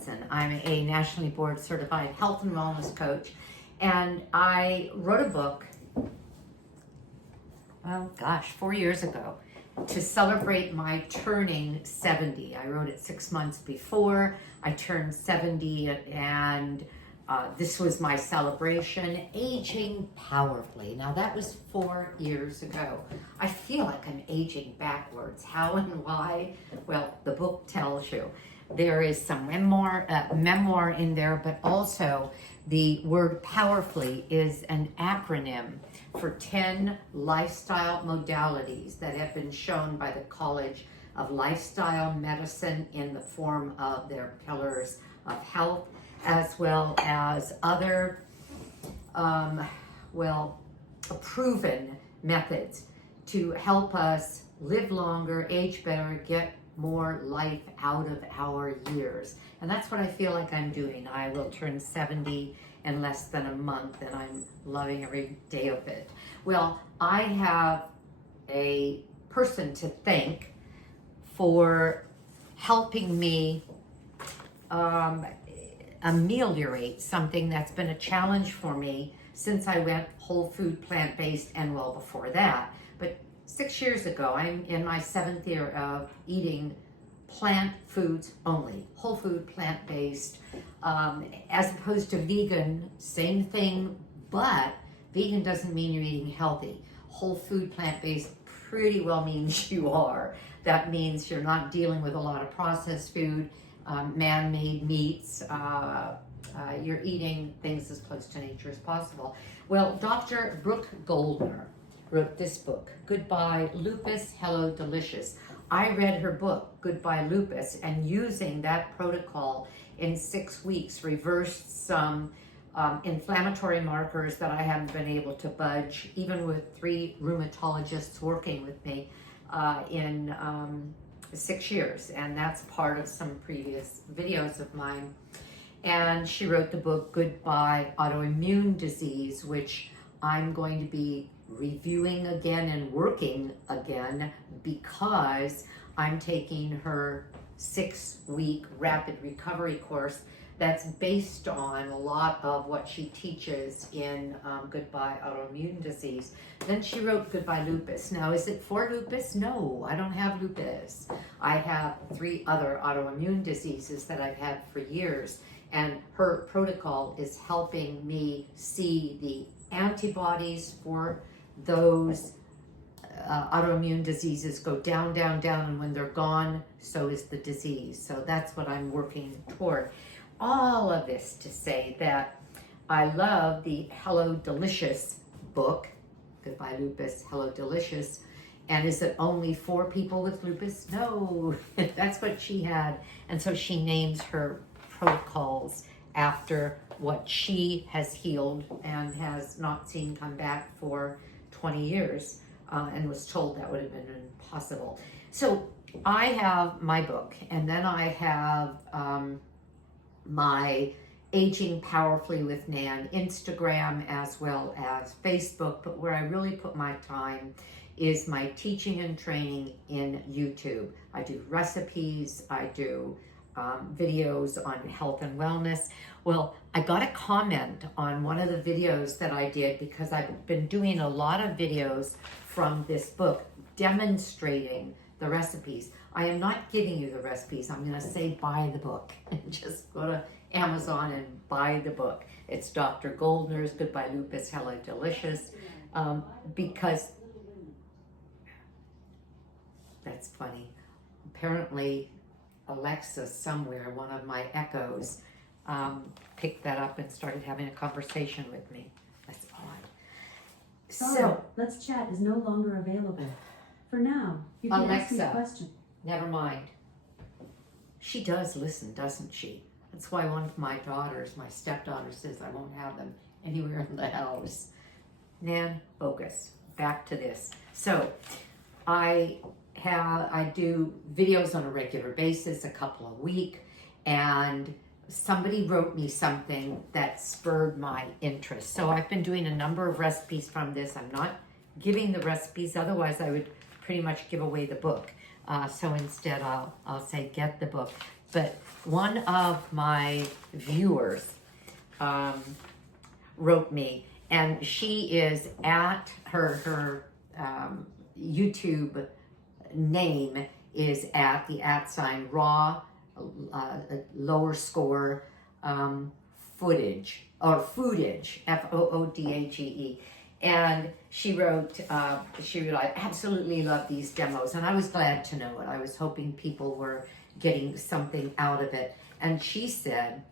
Simonsen. I'm a nationally board certified health and wellness coach, and I wrote a book, well, gosh, 4 years ago to celebrate my turning 70. I wrote it 6 months before I turned 70, and this was my celebration, Aging Powerfully. Now that was 4 years ago. I feel like I'm aging backwards. How and why? Well, the book tells you. There is some memoir in there, but also the word powerfully is an acronym for 10 lifestyle modalities that have been shown by the College of Lifestyle Medicine in the form of their pillars of health, as well as other, proven methods to help us live longer, age better, get more life out of our years. And that's what I feel like I'm doing. I will turn 70 in less than a month, and I'm loving every day of it. Well, I have a person to thank for helping me ameliorate something that's been a challenge for me since I went whole food, plant-based, and well before that. But 6 years ago, I'm in my 7th year of eating plant foods only, whole food, plant-based, as opposed to vegan, same thing, but vegan doesn't mean you're eating healthy. Whole food, plant-based pretty well means you are. That means you're not dealing with a lot of processed food, man-made meats, you're eating things as close to nature as possible. Well, Dr. Brooke Goldner wrote this book, Goodbye Lupus, Hello Delicious. I read her book, Goodbye Lupus, and using that protocol in 6 weeks reversed some inflammatory markers that I haven't been able to budge, even with 3 rheumatologists working with me in 6 years. And that's part of some previous videos of mine. And she wrote the book, Goodbye Autoimmune Disease, which I'm going to be reviewing again and working again because I'm taking her 6-week rapid recovery course that's based on a lot of what she teaches in Goodbye Autoimmune Disease. Then she wrote Goodbye Lupus. Now, is it for lupus? No, I don't have lupus. I have 3 other autoimmune diseases that I've had for years, and her protocol is helping me see the antibodies for those autoimmune diseases go down, down, down, and when they're gone, so is the disease. So that's what I'm working toward. All of this to say that I love the Hello Delicious book, Goodbye Lupus, Hello Delicious. And is it only for people with lupus? No, that's what she had. And so she names her protocols after what she has healed and has not seen come back for 20 years and was told that would have been impossible. So I have my book, and then I have my Aging Powerfully with Nan Instagram as well as Facebook, but where I really put my time is my teaching and training in YouTube. I do recipes, I do videos on health and wellness. Well, I got a comment on one of the videos that I did because I've been doing a lot of videos from this book demonstrating the recipes. I am not giving you the recipes. I'm going to say buy the book. Just go to Amazon and buy the book. It's Dr. Goldner's Goodbye Lupus, Hello Delicious, because that's funny. Apparently, Alexa somewhere, one of my echoes, picked that up and started having a conversation with me. That's odd. Sorry, So, Let's Chat is no longer available. For now, you can ask me a Alexa, question. never mind. She does listen, doesn't she? That's why one of my daughters, my stepdaughter, says I won't have them anywhere in the house. Nan, focus. Back to this. So, I do videos on a regular basis, a couple a week, and somebody wrote me something that spurred my interest. So I've been doing a number of recipes from this. I'm not giving the recipes, otherwise I would pretty much give away the book. So instead I'll say get the book. but one of my viewers wrote me, and she is at her YouTube name is at the @ raw lower score footage or foodage, foodage. And she wrote, I absolutely love these demos, and I was glad to know it. I was hoping people were getting something out of it. And she said,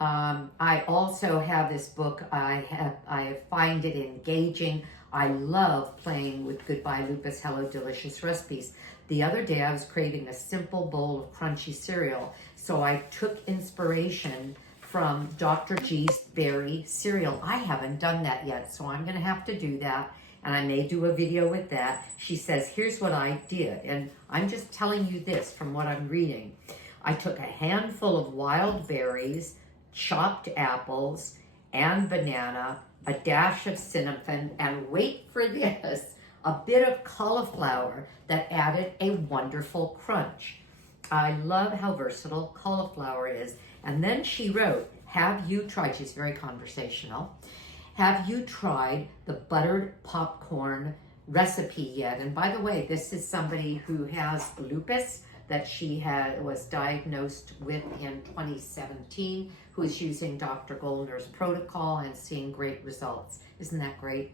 I also have this book. I find it engaging. I love playing with Goodbye Lupus, Hello Delicious recipes. The other day I was craving a simple bowl of crunchy cereal, so I took inspiration from Dr. G's berry cereal. I haven't done that yet, so I'm gonna have to do that, and I may do a video with that. She says, here's what I did, and I'm just telling you this from what I'm reading. I took a handful of wild berries, chopped apples, and banana, a dash of cinnamon, and wait for this, a bit of cauliflower that added a wonderful crunch. I love how versatile cauliflower is. And then she wrote, have you tried, she's very conversational, have you tried the buttered popcorn recipe yet? And by the way, this is somebody who has lupus that she was diagnosed with in 2017, who is using Dr. Goldner's protocol and seeing great results. Isn't that great?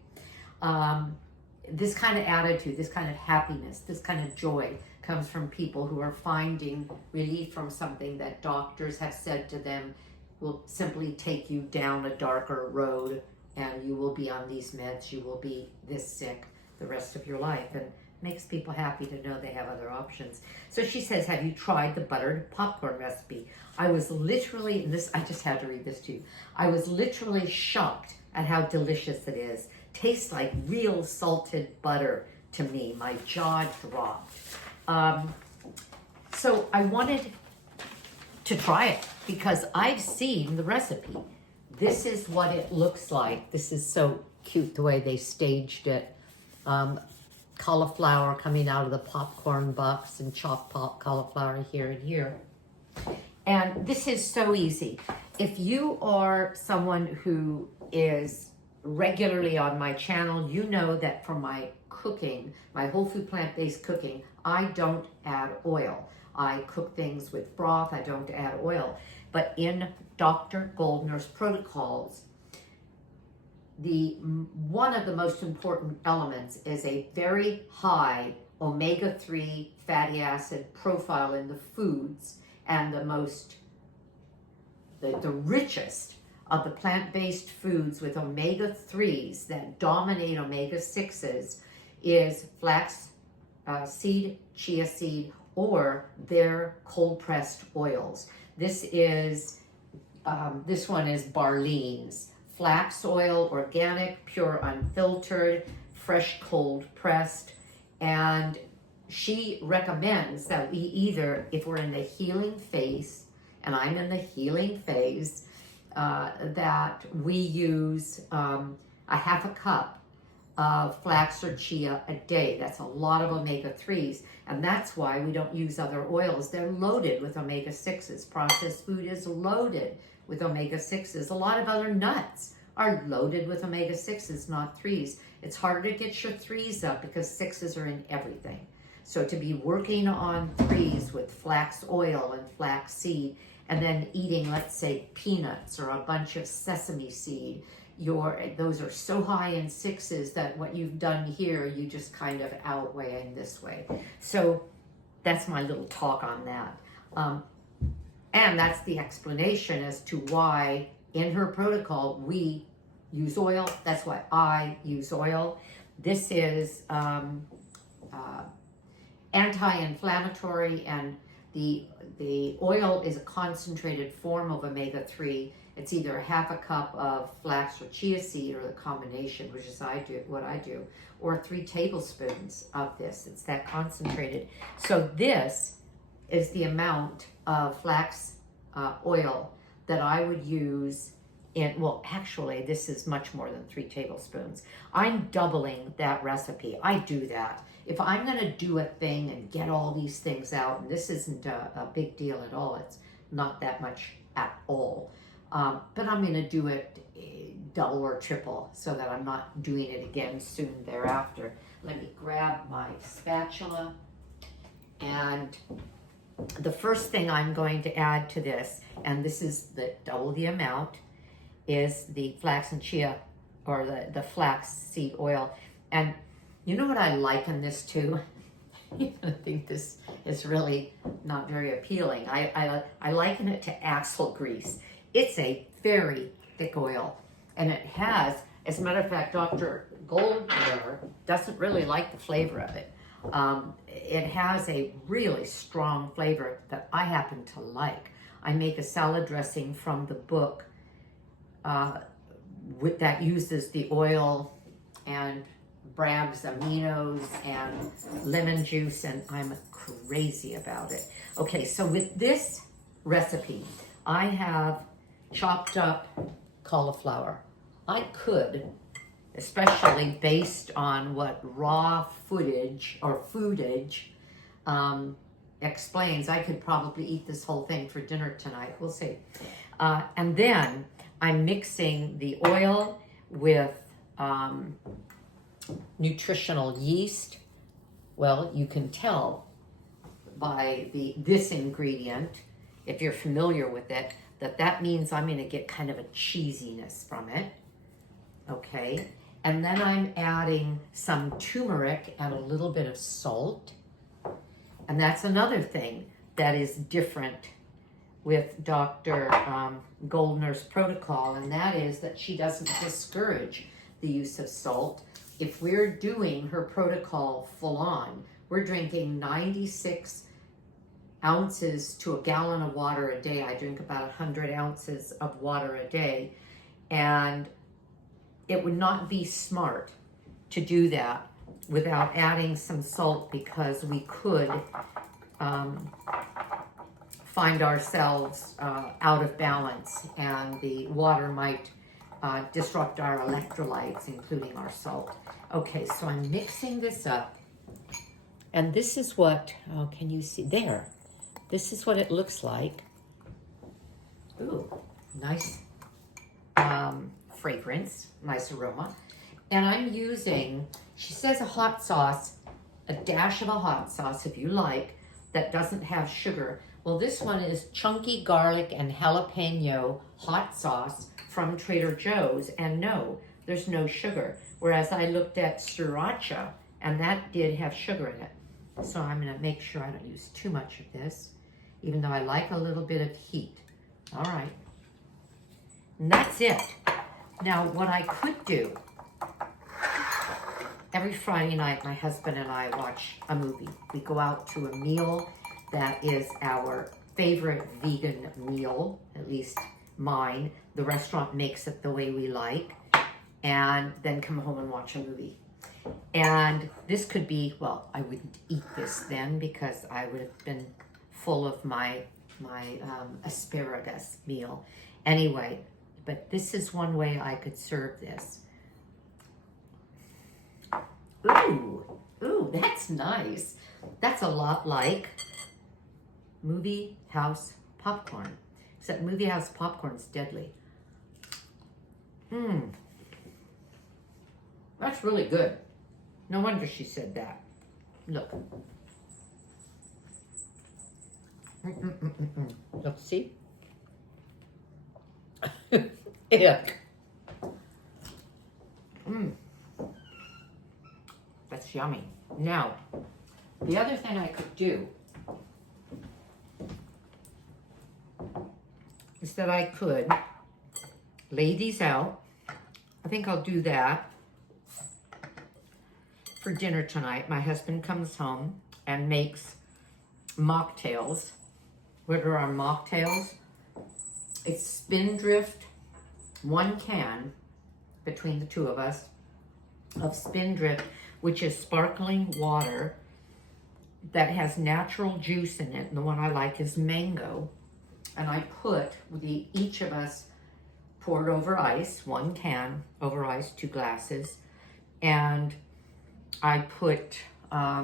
This kind of attitude, this kind of happiness, this kind of joy comes from people who are finding relief from something that doctors have said to them will simply take you down a darker road, and you will be on these meds, you will be this sick the rest of your life. And makes people happy to know they have other options. So she says, have you tried the buttered popcorn recipe? I was literally, and this, I just had to read this to you. I was literally shocked at how delicious it is. Tastes like real salted butter to me. My jaw dropped. So I wanted to try it because I've seen the recipe. This is what it looks like. This is so cute the way they staged it. Cauliflower coming out of the popcorn box and chopped cauliflower here and here. And this is so easy. If you are someone who is regularly on my channel, you know that for my cooking, my whole food plant-based cooking, I don't add oil. I cook things with broth, I don't add oil. But in Dr. Goldner's protocols, one of the most important elements is a very high omega-3 fatty acid profile in the foods, and the richest of the plant-based foods with omega-3s that dominate omega-6s is flax seed, chia seed, or their cold-pressed oils. This one is Barlean's. Flax oil, organic, pure, unfiltered, fresh, cold pressed. And she recommends that we either, if we're in the healing phase, and I'm in the healing phase, that we use a half a cup of flax or chia a day. That's a lot of omega-3s, and that's why we don't use other oils. They're loaded with omega-6s. Processed food is loaded with omega-6s. A lot of other nuts are loaded with omega-6s, not 3s. It's harder to get your 3s up because 6s are in everything. So to be working on 3s with flax oil and flax seed, and then eating, let's say, peanuts or a bunch of sesame seed, those are so high in 6s that what you've done here, you just kind of outweigh in this way. So that's my little talk on that. And that's the explanation as to why in her protocol we use oil. That's why I use oil. This is anti-inflammatory, and the oil is a concentrated form of omega-3. It's either half a cup of flax or chia seed, or the combination, which is what I do, or 3 tablespoons of this. It's that concentrated. So this is the amount of flax oil that I would use well, actually, this is much more than 3 tablespoons. I'm doubling that recipe. I do that. If I'm going to do a thing and get all these things out, and this isn't a big deal at all, it's not that much at all. But I'm gonna do it double or triple so that I'm not doing it again soon thereafter. Let me grab my spatula, and the first thing I'm going to add to this, and this is the double the amount, is the flax and chia, or the flaxseed oil. And you know what I liken this to? I think this is really not very appealing. I liken it to axle grease. It's a very thick oil, and it has, as a matter of fact, Dr. Goldner doesn't really like the flavor of it. It has a really strong flavor that I happen to like. I make a salad dressing from the book that uses the oil and Bragg's aminos and lemon juice, and I'm crazy about it. Okay, so with this recipe, I have chopped up cauliflower. I could, especially based on what raw foodage explains, I could probably eat this whole thing for dinner tonight. We'll see. And then I'm mixing the oil with nutritional yeast. Well, you can tell by this ingredient, if you're familiar with it, that means I'm going to get kind of a cheesiness from it. Okay, and then I'm adding some turmeric and a little bit of salt. And that's another thing that is different with Dr. Goldner's protocol, and that is that she doesn't discourage the use of salt. If we're doing her protocol full on, we're drinking 96 ounces to a gallon of water a day. I drink about 100 ounces of water a day, and it would not be smart to do that without adding some salt, because we could find ourselves out of balance, and the water might disrupt our electrolytes, including our salt. Okay, so I'm mixing this up, and this is what, oh, can you see there? This is what it looks like. Ooh, nice fragrance, nice aroma. And I'm using, she says, a hot sauce, a dash of a hot sauce if you like, that doesn't have sugar. Well, this one is chunky garlic and jalapeno hot sauce from Trader Joe's, and no, there's no sugar. Whereas I looked at sriracha, and that did have sugar in it. So I'm gonna make sure I don't use too much of this, even though I like a little bit of heat. All right, and that's it. Now, what I could do, every Friday night, my husband and I watch a movie. We go out to a meal that is our favorite vegan meal, at least mine. The restaurant makes it the way we like, and then come home and watch a movie. And this could be, well, I wouldn't eat this then because I would have been full of my asparagus meal. Anyway, but this is one way I could serve this. Ooh, that's nice. That's a lot like movie house popcorn, except movie house popcorn's deadly. That's really good. No wonder she said that. Look. Look, see? Yuck. That's yummy. Now, the other thing I could do is that I could lay these out. I think I'll do that for dinner tonight. My husband comes home and makes mocktails. What are our mocktails? It's Spindrift, 1 can between the two of us of Spindrift, which is sparkling water that has natural juice in it. And the one I like is mango. And I put, each of us poured over ice, 1 can over ice, 2 glasses. And I put, a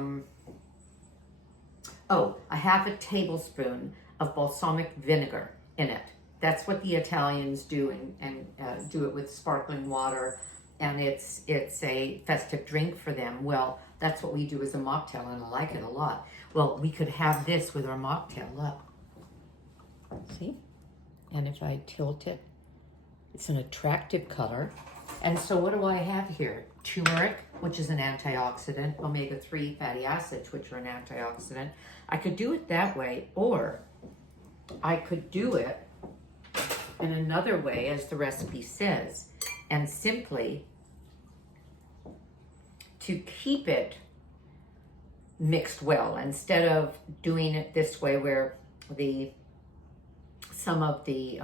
1/2 tablespoon of balsamic vinegar in it. That's what the Italians do, and do it with sparkling water, and it's a festive drink for them. Well, that's what we do as a mocktail, and I like it a lot. Well, we could have this with our mocktail. Look, see? And if I tilt it, it's an attractive color. And so what do I have here? Turmeric, which is an antioxidant, omega-3 fatty acids, which are an antioxidant. I could do it that way, or I could do it in another way, as the recipe says, and simply to keep it mixed well, instead of doing it this way where some of the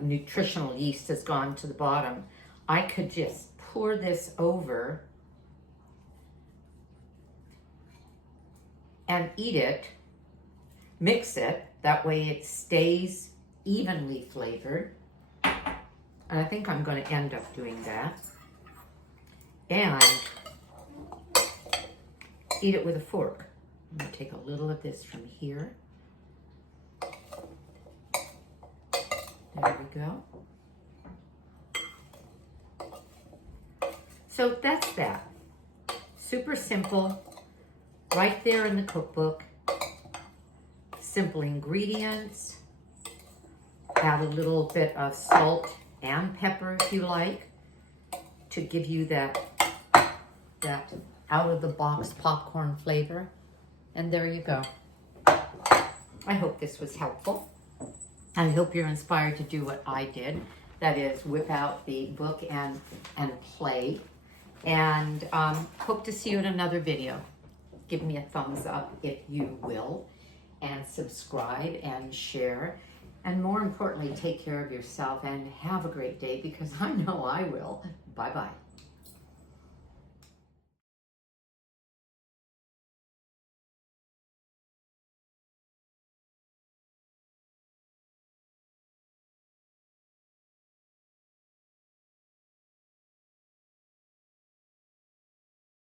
nutritional yeast has gone to the bottom, I could just pour this over and eat it, mix it, that way it stays evenly flavored. And I think I'm going to end up doing that. And eat it with a fork. I'm going to take a little of this from here. There we go. So that's that. Super simple, right there in the cookbook. Simple ingredients. Add a little bit of salt and pepper if you like, to give you that out-of-the-box popcorn flavor. And there you go. I hope this was helpful. I hope you're inspired to do what I did. That is, whip out the book and play. And hope to see you in another video. Give me a thumbs up if you will. And subscribe and share. And more importantly, take care of yourself and have a great day, because I know I will. Bye-bye.